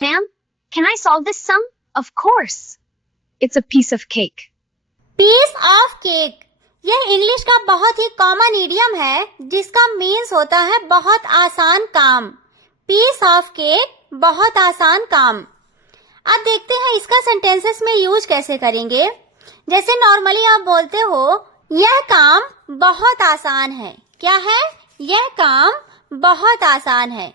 Ma'am, can I solve this sum? Of course. It's a piece of cake. Piece of cake, यह English का बहुत ही common idiom है जिसका means होता है बहुत आसान काम। पीस ऑफ केक, बहुत आसान काम। अब देखते हैं इसका सेंटेंसेस में यूज कैसे करेंगे। जैसे नॉर्मली आप बोलते हो यह काम बहुत आसान है। क्या है? यह काम बहुत आसान है।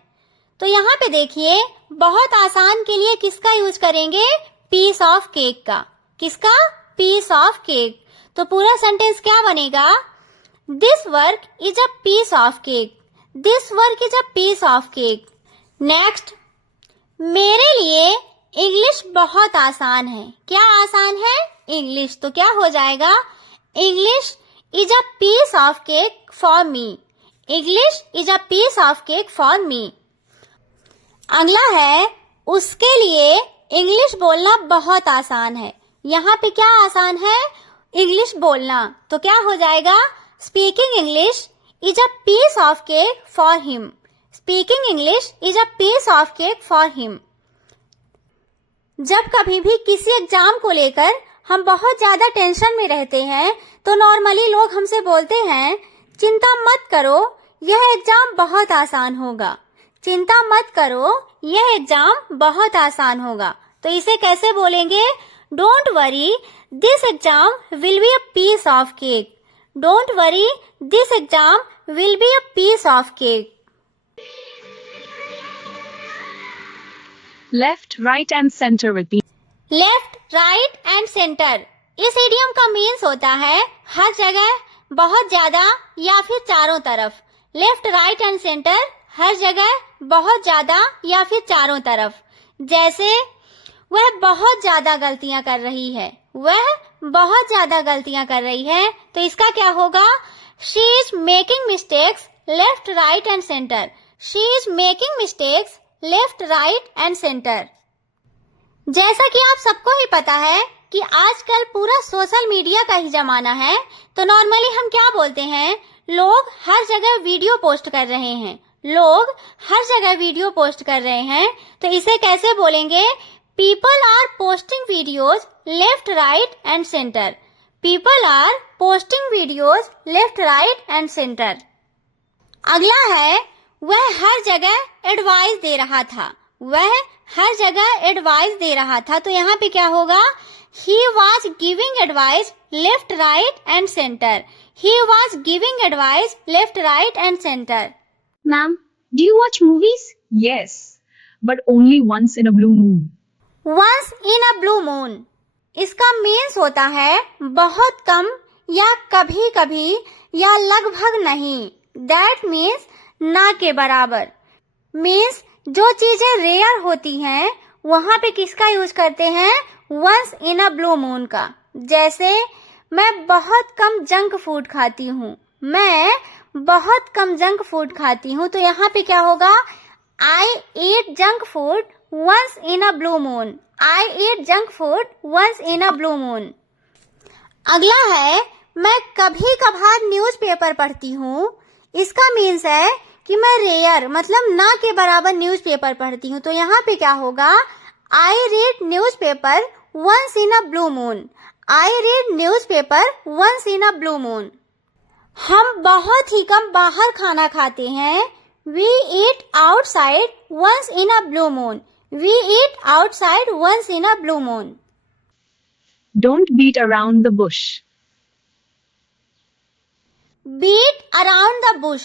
तो यहाँ पे देखिए, बहुत आसान के लिए किसका यूज करेंगे? पीस ऑफ केक का। किसका? Piece of cake. तो पूरा सेंटेंस क्या बनेगा? This work is a piece of cake. This work is a piece of cake. Next, मेरे लिए इंग्लिश बहुत आसान है। क्या आसान है? इंग्लिश। तो क्या हो जाएगा? English is a piece of cake for me. English is a piece of cake for me. अगला है, उसके लिए इंग्लिश बोलना बहुत आसान है। यहाँ पे क्या आसान है? इंग्लिश बोलना। तो क्या हो जाएगा? Speaking English is a piece of cake for him. Speaking English is a piece of cake for him. जब कभी भी किसी एग्जाम को लेकर हम बहुत ज्यादा टेंशन में रहते हैं तो नॉर्मली लोग हमसे बोलते हैं, चिंता मत करो, यह एग्जाम बहुत आसान होगा। चिंता मत करो, यह एग्जाम बहुत आसान होगा। तो इसे कैसे बोलेंगे? Don't worry, this exam will be a piece of cake. Don't worry, this exam will be a piece of cake. Left, right and center with me. Left, right and center, इस idiom का means होता है हर जगह, बहुत ज्यादा या फिर चारों तरफ। लेफ्ट, राइट एंड सेंटर, हर जगह, बहुत ज्यादा या फिर चारों तरफ। जैसे वह बहुत ज्यादा गलतियां कर रही है। वह बहुत ज्यादा गलतियां कर रही है। तो इसका क्या होगा? She is making mistakes left, right and centre. She is making mistakes left, right and centre. जैसा कि आप सबको ही पता है कि आजकल पूरा सोशल मीडिया का ही जमाना है, तो नॉर्मली हम क्या बोलते हैं? लोग हर जगह वीडियो पोस्ट कर रहे हैं। लोग हर जगह वीडियो पोस्ट कर रहे हैं। तो इसे कैसे बोलेंगे? People are posting videos left, right and center. People are posting videos left, right and center. अगला है, वह हर जगह एडवाइस दे रहा था। वह हर जगह एडवाइस दे रहा था। तो यहाँ पे क्या होगा? He was giving advice left, right and center. He was giving advice left, right and center. Ma'am, do you watch movies? Yes, but only once in a blue moon. Once in a blue moon, इसका means होता है बहुत कम या कभी कभी या लगभग नहीं। That means ना के बराबर। मीन्स जो चीजें रेयर होती हैं वहां पे किसका यूज करते हैं? Once in a blue moon का। जैसे मैं बहुत कम जंक फूड खाती हूँ। मैं बहुत कम जंक फूड खाती हूँ। तो यहाँ पे क्या होगा? I eat junk food once in a blue moon. I eat junk food once in a blue moon. अगला है, मैं कभी कभार न्यूज़पेपर पढ़ती हूँ। इसका मीन्स है कि मैं रेयर मतलब ना के बराबर न्यूज़पेपर पढ़ती हूँ। तो यहाँ पे क्या होगा? I read newspaper once in a blue moon. I read newspaper once in a blue moon. हम बहुत ही कम बाहर खाना खाते हैं। We eat outside once in a blue moon. We eat outside once in a blue moon. Don't beat around the bush. Beat around the bush,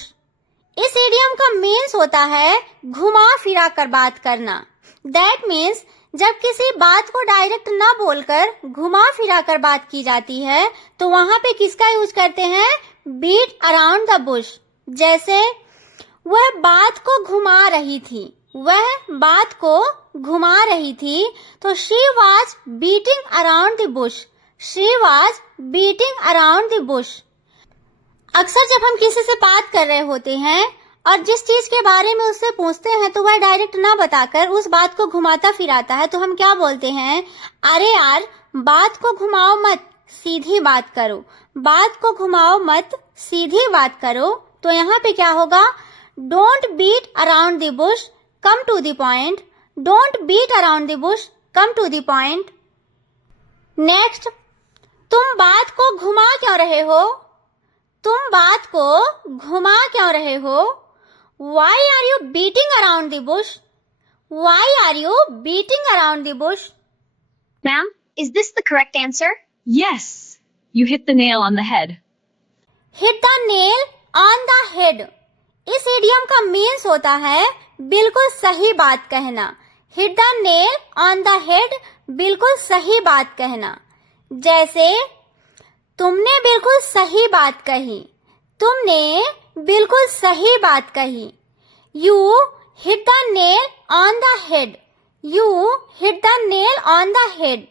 इस idiom का मीन्स होता है घुमा फिरा कर बात करना। दैट मीन्स जब किसी बात को डायरेक्ट ना बोलकर घुमा फिरा कर बात की जाती है तो वहां पे किसका यूज करते हैं? Beat around the bush. जैसे वह बात को घुमा रही थी। वह बात को घुमा रही थी। तो she was beating around the Bush. She was beating around the Bush. अक्सर जब हम किसी से बात कर रहे होते हैं और जिस चीज के बारे में उससे पूछते हैं तो वह डायरेक्ट ना बताकर उस बात को घुमाता फिराता है, तो हम क्या बोलते हैं? अरे यार, बात को घुमाओ मत, सीधी बात करो। बात को घुमाओ मत, सीधी बात करो। तो यहाँ पे क्या होगा? Don't beat around the bush, come to the point. Don't beat around the bush. Come to the point. Next, तुम बात को घुमा क्यों रहे हो? तुम बात को घुमा क्यों रहे हो? Why are you beating around the bush? Why are you beating around the bush? Ma'am, is this the correct answer? Yes, you hit the nail on the head. Hit the nail on the head. इस idiom का means होता है बिल्कुल सही बात कहना. Hit the nail on the head, बिल्कुल सही बात कहना. जैसे तुमने बिल्कुल सही बात कही. तुमने बिल्कुल सही बात कही. You hit the nail on the head. You hit the nail on the head.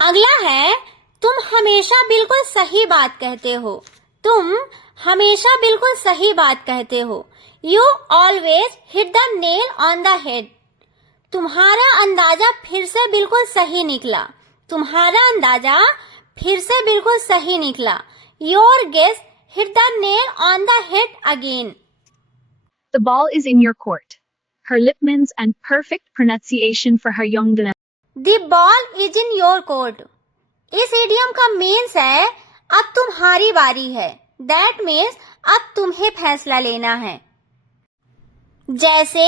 अगला है तुम हमेशा बिल्कुल सही बात कहते हो. तुम हमेशा बिल्कुल सही बात कहते हो. You always hit the nail on the head. तुम्हारा अंदाजा फिर से बिल्कुल सही निकला. तुम्हारा अंदाजा फिर से बिल्कुल सही निकला. Your guess hit the nail on the head again. The ball is in your court. Her Lipman's and perfect pronunciation for her young dilemma. The ball is in your court. इस इडियम का means है अब तुम्हारी बारी है. That means अब तुम्हें फैसला लेना है. जैसे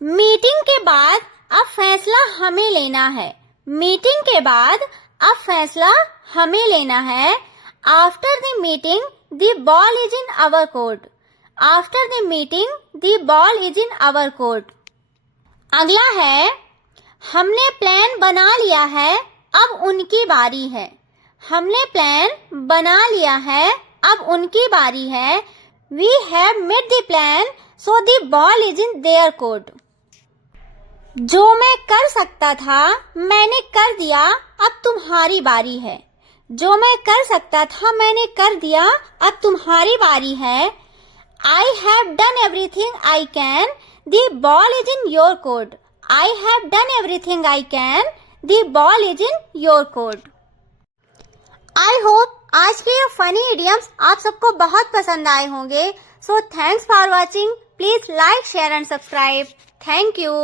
मीटिंग के बाद अब फैसला हमें लेना है. मीटिंग के बाद अब फैसला हमें लेना है. After the meeting, the ball is in our court. After the meeting, the ball is in our court. अगला है हमने प्लान बना लिया है अब उनकी बारी है. हमने प्लान बना लिया है अब उनकी बारी है. We have made the plan, so the ball is in their court. जो मैं कर सकता था मैंने कर दिया अब तुम्हारी बारी है. जो मैं कर सकता था मैंने कर दिया अब तुम्हारी बारी है. I have done everything I can. The ball is in your court. I have done everything I can. The ball is in your court. I hope आज के ये फनी इडियम्स आप सबको बहुत पसंद आए होंगे. So thanks for watching. Please like, share and subscribe. Thank you.